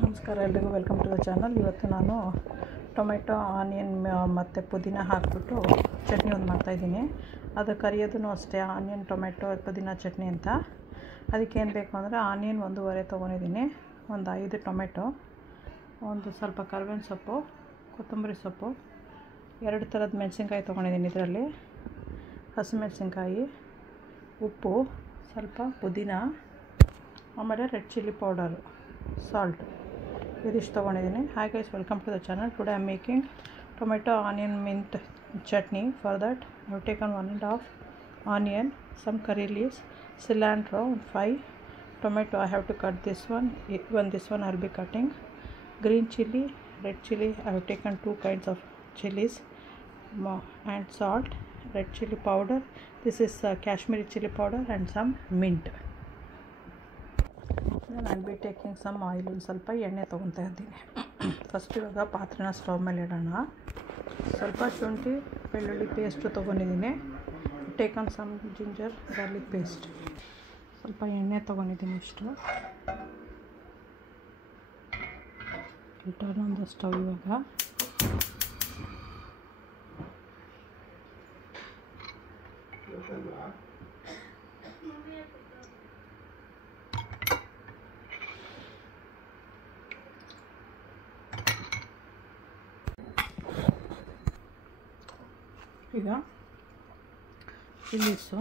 ನಮಸ್ಕಾರ ಎಲ್ರಿಗೂ, welcome to the channel. ಇವತ್ತು ನಾನು ಟೊಮೆಟೊ, ಆನಿಯನ್ ಮತ್ತು ಪುದೀನ ಹಾಕಿಬಿಟ್ಟು ಚಟ್ನಿ ಒಂದು ಮಾಡ್ತಾಯಿದ್ದೀನಿ. ಅದು ಕರಿಯೋದೂ ಅಷ್ಟೇ, ಆನಿಯನ್, ಟೊಮೆಟೊ, ಪುದೀನ ಚಟ್ನಿ ಅಂತ. ಅದಕ್ಕೇನು ಬೇಕು ಅಂದರೆ ಆನಿಯನ್ 1.5 ತೊಗೊಂಡಿದ್ದೀನಿ, ಒಂದು 5 ಟೊಮೆಟೊ, ಒಂದು ಸ್ವಲ್ಪ ಕರಿಬೇವಿನ ಸೊಪ್ಪು, ಕೊತ್ತಂಬರಿ ಸೊಪ್ಪು, 2 ಥರದ ಮೆಣಸಿನ್ಕಾಯಿ ತೊಗೊಂಡಿದ್ದೀನಿ. ಇದರಲ್ಲಿ ಹಸಿಮೆಣಸಿನ್ಕಾಯಿ, ಉಪ್ಪು, ಸ್ವಲ್ಪ ಪುದೀನ, ಆಮೇಲೆ ರೆಡ್ ಚಿಲ್ಲಿ ಪೌಡರು, ಸಾಲ್ಟ್, ಇದಿಷ್ಟು ತೊಗೊಂಡಿದ್ದೀನಿ. Hi guys, welcome to the channel. Today I am making tomato onion mint chutney. For that I have taken 1.5 onion, some curry leaves, cilantro, 5 tomato. I have to cut this one. Even this one I will be cutting. Green chili, red chili, I have taken 2 kinds of chilies, and salt, red chili powder. This is Kashmiri chili powder, and some mint. Then I will be taking some oil. ಒಂದು ಸ್ವಲ್ಪ ಎಣ್ಣೆ ತೊಗೊತಾ ಇದ್ದೀನಿ. First ಇವಾಗ ಪಾತ್ರೆನ stove ಮೇಲೆ ಇಡೋಣ. ಸ್ವಲ್ಪ ಶುಂಠಿ ಬೆಳ್ಳುಳ್ಳಿ ಪೇಸ್ಟು ತೊಗೊಂಡಿದ್ದೀನಿ. Taken some ginger garlic paste. ಸ್ವಲ್ಪ ಎಣ್ಣೆ ತೊಗೊಂಡಿದ್ದೀನಿ. ಇಷ್ಟು ಟರ್ನ್ ಆನ್ ದ ಸ್ಟವ್. ಇವಾಗ ಚಿಲ್ಲೀಸು,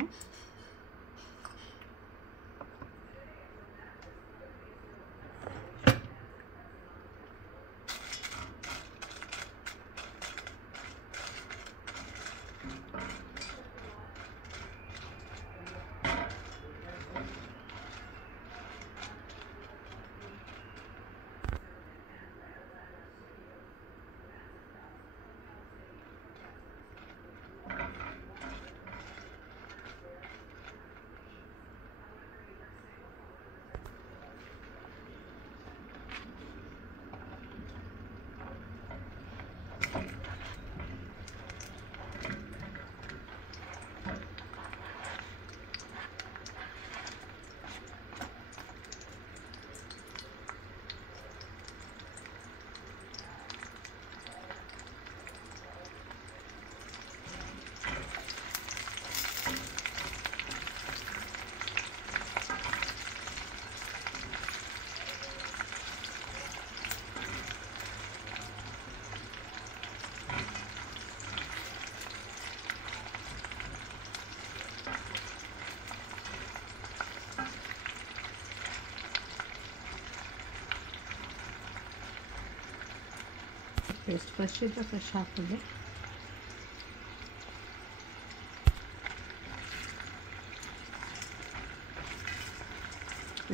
ಪೇಸ್ಟ್ ಫ್ರೆಶ್ ಇದ್ದರೆ ಫ್ರೆಶ್ ಹಾಕ್ಕೊಳ್ಳಿ.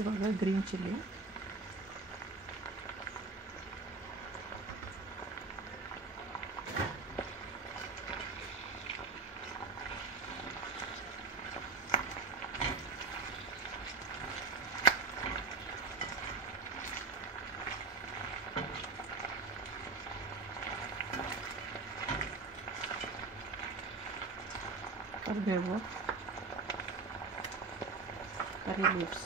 ಇವಾಗ ಗ್ರೀನ್ ಚಿಲ್ಲಿ, ಕರಿಬೇವು, ಕರಿ ಲೀವ್ಸ್,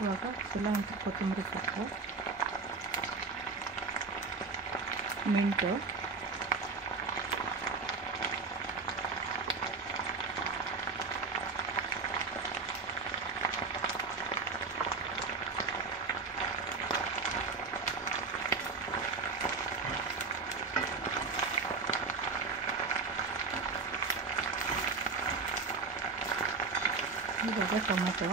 ಇವಾಗ ಸಿಲಾಂಟ್ರ್, ಕೊತ್ತಂಬರಿ ಸೊಪ್ಪು, ಮಿಂಟು, ಇವಾಗ ಟೊಮೆಟೊ,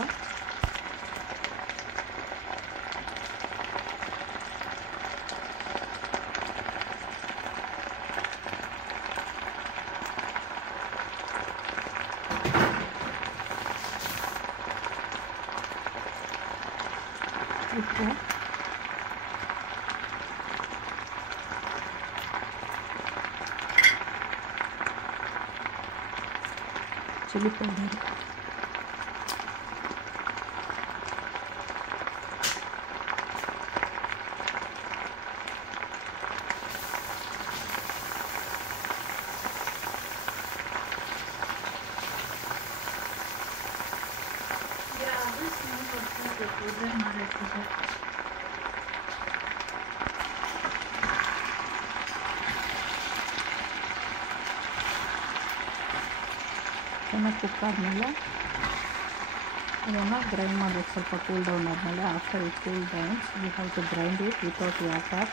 ಉಪ್ಪು, ಚಿಲ್ಲಿ ಪೌಡರ್, ಚೆನ್ನಾಗಿ ಕುಕ್ ಆದಮೇಲೆ ಅದನ್ನು ಗ್ರೈಂಡ್ ಮಾಡಬೇಕು. ಸ್ವಲ್ಪ ಕೂಲ್ ಡೌನ್ ಆದಮೇಲೆ after it cool downs we have to grind it without water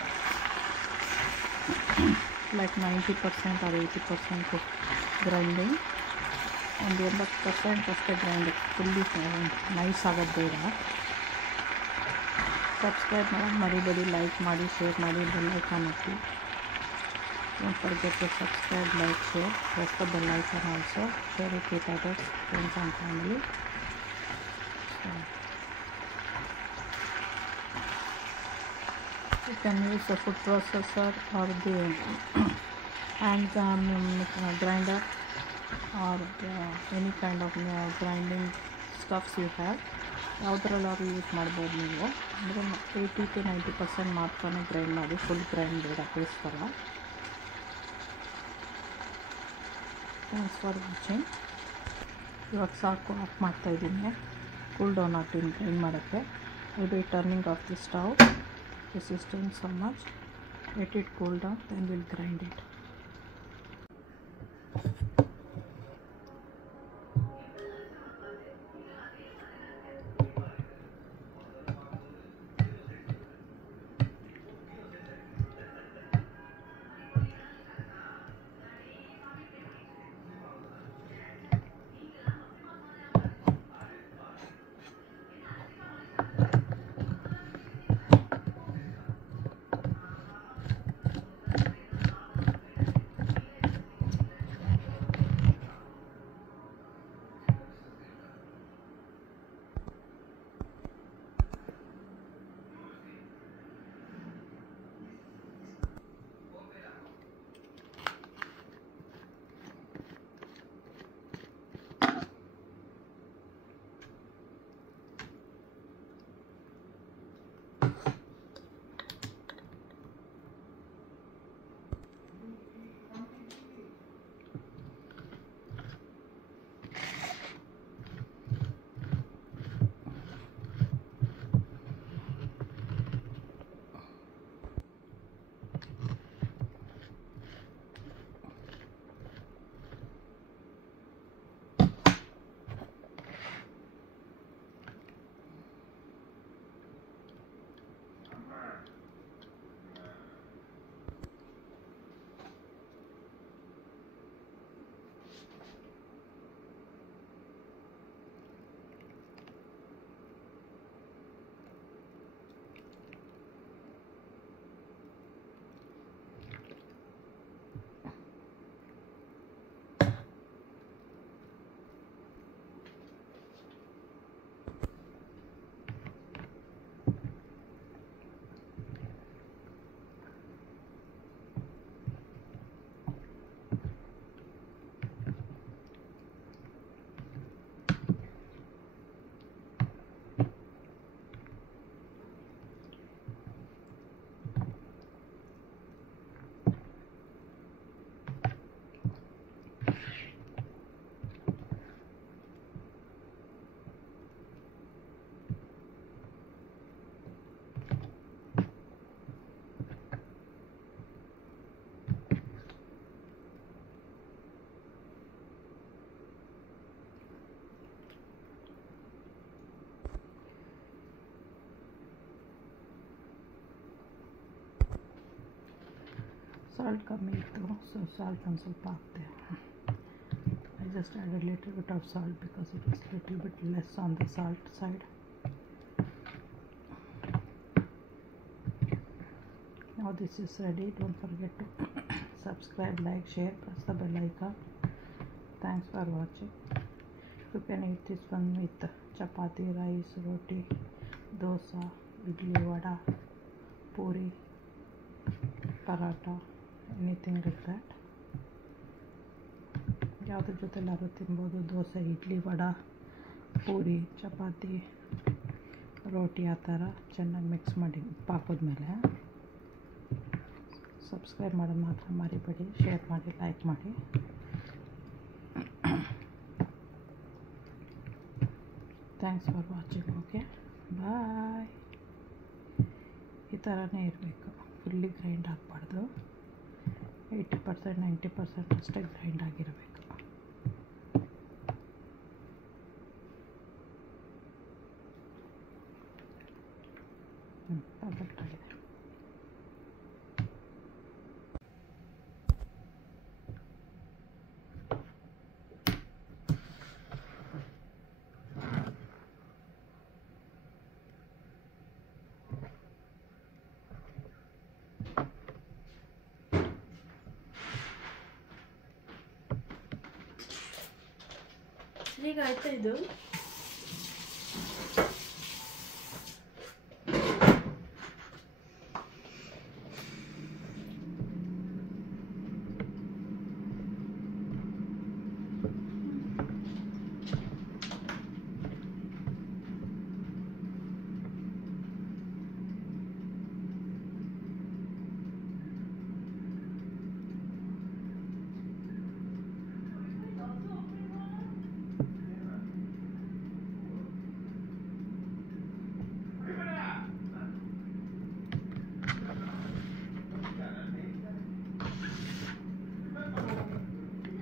like 90% or 80% grinding. ಒಂದು 80% ಅಷ್ಟೇ ಗ್ರೈಂಡ್, ಫುಲ್ಲಿ ನೈಸ್ ಆಗೋದು ಬೇಡ. ಸಬ್ಸ್ಕ್ರೈಬ್ ಮಾಡೋದು ಮರಿಬೇಡಿ, ಲೈಕ್ ಮಾಡಿ, ಶೇರ್ ಮಾಡಿ, bell icon hockey. Don't forget to subscribe, like, share, press the bell icon also, share it with others, friends and family. You can use the food processor or the hand grinder or any kind of grinding stuffs you have. ಯಾವುದ್ರಲ್ಲಾದ್ರೂ use ಮಾಡ್ಬೋದು ನೀವು. ಅಂದರೆ 80 to 90% ಮಾತ್ರನೇ grind ಮಾಡಿ, full grind ಬೇಡ, paste ಥರ. Thanks for watching. ಇವಾಗ ಸಾಕು, ಆಫ್ ಮಾಡ್ತಾಯಿದ್ದೀನಿ. ಕೂಲ್ ಡೌನ್ ಆಗ್ತೀನಿ ಗ್ರೈಂಡ್ ಮಾಡೋಕ್ಕೆ. Will be turning off the stove. This is doing so much. Let it cool down, then we'll grind it. Salt ಕಮ್ಮಿ ಇತ್ತು, ಸೊ ಸಾಲ್ಟ್ ಒಂದು ಸ್ವಲ್ಪ ಹಾಕ್ತೆ. I just added a little bit of salt because it was a little bit less on the salt side. Now this is ready. Don't forget to subscribe, like, share, press the bell icon. Thanks for watching. You can eat this one with chapati, rice, roti, dosa, idli, vada, puri, paratha, anything like that. ಯಾವುದ್ರ ಜೊತೆಲಾದ್ರೂ ತಿನ್ಬೋದು. ದೋಸೆ, ಇಡ್ಲಿ, ವಡ, ಪೂರಿ, ಚಪಾತಿ, ರೋಟಿ ಆ ಥರ ಚೆನ್ನಾಗಿ mix ಮಾಡಿ ಉಪ್ಪು ಹಾಕಿದ್ಮೇಲೆ subscribe ಮಾಡೋದು ಮಾತ್ರ ಮರಿಬೇಡಿ. ಶೇರ್ ಮಾಡಿ, ಲೈಕ್ ಮಾಡಿ. Thanks for watching. ಓಕೆ, ಬಾಯ್. ಈ ಥರನೇ ಇರಬೇಕು, ಫುಲ್ಲಿ ಗ್ರೈಂಡ್ ಆಗಬಾರ್ದು. 80% 90% ಅಷ್ಟೇ ಗ್ರೈಂಡ್ ಆಗಿರಬೇಕು. ಪರ್ಫೆಕ್ಟ್ ಆಗಿದೆ. ಈಗ ಆಯ್ತಾ ಇದು?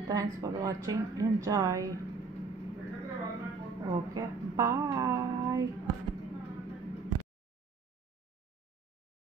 Thanks for watching. Enjoy. Okay, bye.